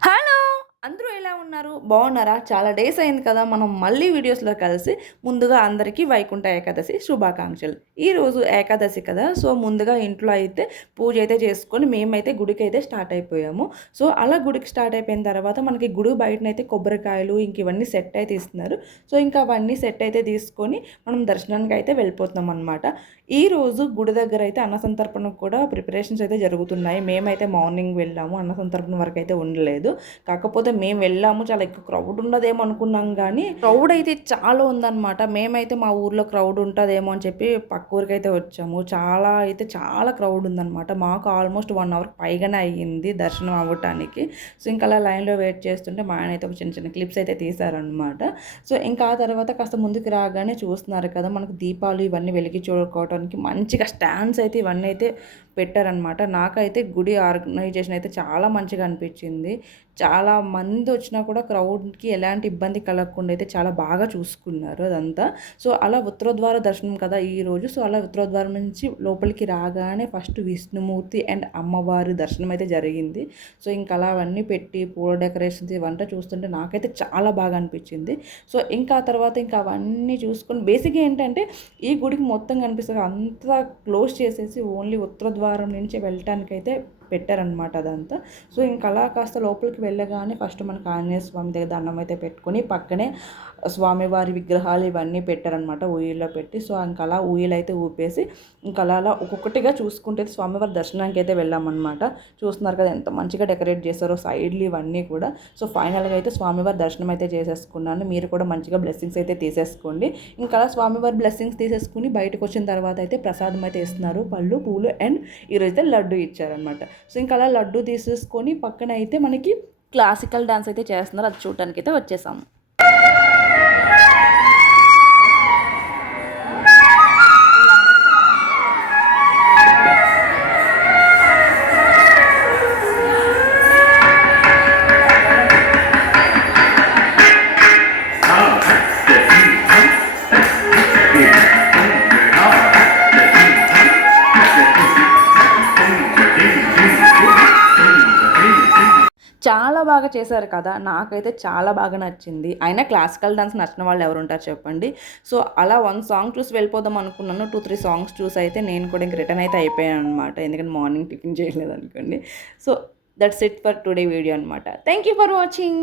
Hello! అందరూ ఎలా ఉన్నారు? బాగున్నారా? చాలా డేస్ అయింది కదా! మనం మళ్ళీ వీడియోస్‌లో కలిసి. ముందుగా అందరికీ వైకుంఠ ఏకాదశి శుభాకాంక్షలు. ఈరోజు ఏకాదశి కదా! సో, ముందుగా ఇంట్లో అయితే పూజ అయితే చేసుకొని మేమైతే గుడికైతే స్టార్ట్ అయిపోయాము. సో, అలా గుడికి స్టార్ట్ అయిపోయిన తర్వాత మనకి గుడి బయటనైతే కొబ్బరికాయలు ఇంక ఇవన్నీ సెట్ అయితే ఇస్తున్నారు. సో, ఇంకా అవన్నీ సెట్ అయితే తీసుకొని మనం దర్శనానికి అయితే వెళ్ళిపోతున్నామనమాట. ఈరోజు గుడి దగ్గర అయితే అన్న సంతర్పణకు కూడా ప్రిపరేషన్స్ అయితే జరుగుతున్నాయి. మేమైతే మార్నింగ్ వెళ్ళాము. అన్న సంతర్పణ వరకైతే ఉండలేదు. కాకపోతే మేము వెళ్ళాము. చాలా ఎక్కువ క్రౌడ్ ఉండదేమో అనుకున్నాం గానీ, క్రౌడ్ అయితే చాలా ఉందనమాట. మేమైతే మా ఊర్లో క్రౌడ్ ఉంటదేమో అని చెప్పి పక్క ఊరికైతే వచ్చాము. చాలా క్రౌడ్ ఉందనమాట. మాకు ఆల్మోస్ట్ 1 అవర్ పైగానే అయ్యింది దర్శనం అవ్వటానికి. సో, ఇంకా అలా లైన్‌లో వెయిట్ చేస్తుంటే మా ఆయన అయితే ఒక చిన్న చిన్న క్లిప్స్ అయితే తీశారనమాట. సో, ఇంకా ఆ తర్వాత కాస్త ముందుకు రాగానే చూస్తున్నారు కదా! మనకు దీపాలు ఇవన్నీ వెలిగించుకోవటానికి మంచిగా స్టాండ్స్ అయితే ఇవన్నీ అయితే పెట్టారనమాట. నాకైతే గుడి ఆర్గనైజేషన్ అయితే చాలా మంచిగా అనిపించింది. చాలా మందొచ్చినా కూడా క్రౌడ్‌కి ఎలాంటి ఇబ్బంది కలగకుండా అయితే చాలా బాగా చూసుకున్నారు అదంతా. సో, అలా ఉత్తరద్వార దర్శనం కదా ఈరోజు. సో, అలా ఉత్తరద్వారం నుంచి లోపలికి రాగానే ఫస్ట్ విష్ణుమూర్తి అండ్ అమ్మవారి దర్శనం అయితే జరిగింది. సో, ఇంక అలా అవన్నీ పెట్టి పూల డెకరేషన్స్ ఇవంతా చూస్తుంటే నాకైతే చాలా బాగా అనిపించింది. సో, ఇంకా ఆ తర్వాత ఇంకా అవన్నీ చూసుకొని బేసిక్‌గా ఏంటంటే ఈ గుడికి మొత్తం కనిపిస్తది అంతా క్లోజ్ చేసేసి ఓన్లీ ఉత్తర ద్వారం నుంచి వెళ్ళటానికైతే పెట్టారనమాట అదంతా. సో, ఇంక అలా కాస్త లోపలికి వెళ్ళగానే ఫస్ట్ మనకు ఆంజనేయ స్వామి దగ్గర దండం అయితే పెట్టుకొని పక్కనే స్వామివారి విగ్రహాలు ఇవన్నీ పెట్టారనమాట ఊయల్లో పెట్టి. సో, ఇంక అలా ఊయలైతే ఊపేసి ఇంక అలా ఒక్కొక్కటిగా చూసుకుంటే స్వామివారి దర్శనానికి అయితే వెళ్ళామన్నమాట. చూస్తున్నారు కదా ఎంత మంచిగా డెకరేట్ చేశారో సైడ్లు ఇవన్నీ కూడా. సో, ఫైనల్‌గా అయితే స్వామివారి దర్శనం అయితే చేసేసుకున్నాను. మీరు కూడా మంచిగా బ్లెస్సింగ్స్ అయితే తీసేసుకోండి. ఇంకా అలా స్వామివారి బ్లెస్సింగ్స్ తీసేసుకుని బయటకు వచ్చిన తర్వాత అయితే ప్రసాదం అయితే ఇస్తున్నారు. పళ్ళు, పూలు అండ్ ఈరోజైతే లడ్డు ఇచ్చారనమాట. సో, ఇంకా అలా లడ్డు తీసేసుకొని పక్కన అయితే మనకి క్లాసికల్ డాన్స్ అయితే చేస్తున్నారు. అది చూడటానికైతే వచ్చేసాము. చాలా బాగా చేశారు కదా! నాకైతే చాలా బాగా నచ్చింది. అయినా క్లాసికల్ డాన్స్ నచ్చిన వాళ్ళు ఎవరుంటారు చెప్పండి. సో, అలా 1 సాంగ్ చూసి వెళ్ళిపోదాం అనుకున్నాను. 2, 3 సాంగ్స్ చూసి అయితే నేను కూడా ఇంక రిటర్న్ అయితే అయిపోయాననమాట. ఎందుకంటే మార్నింగ్ టిఫిన్ చేయలేదనుకోండి. So, that's it for today video అనమాట. Thank you for watching.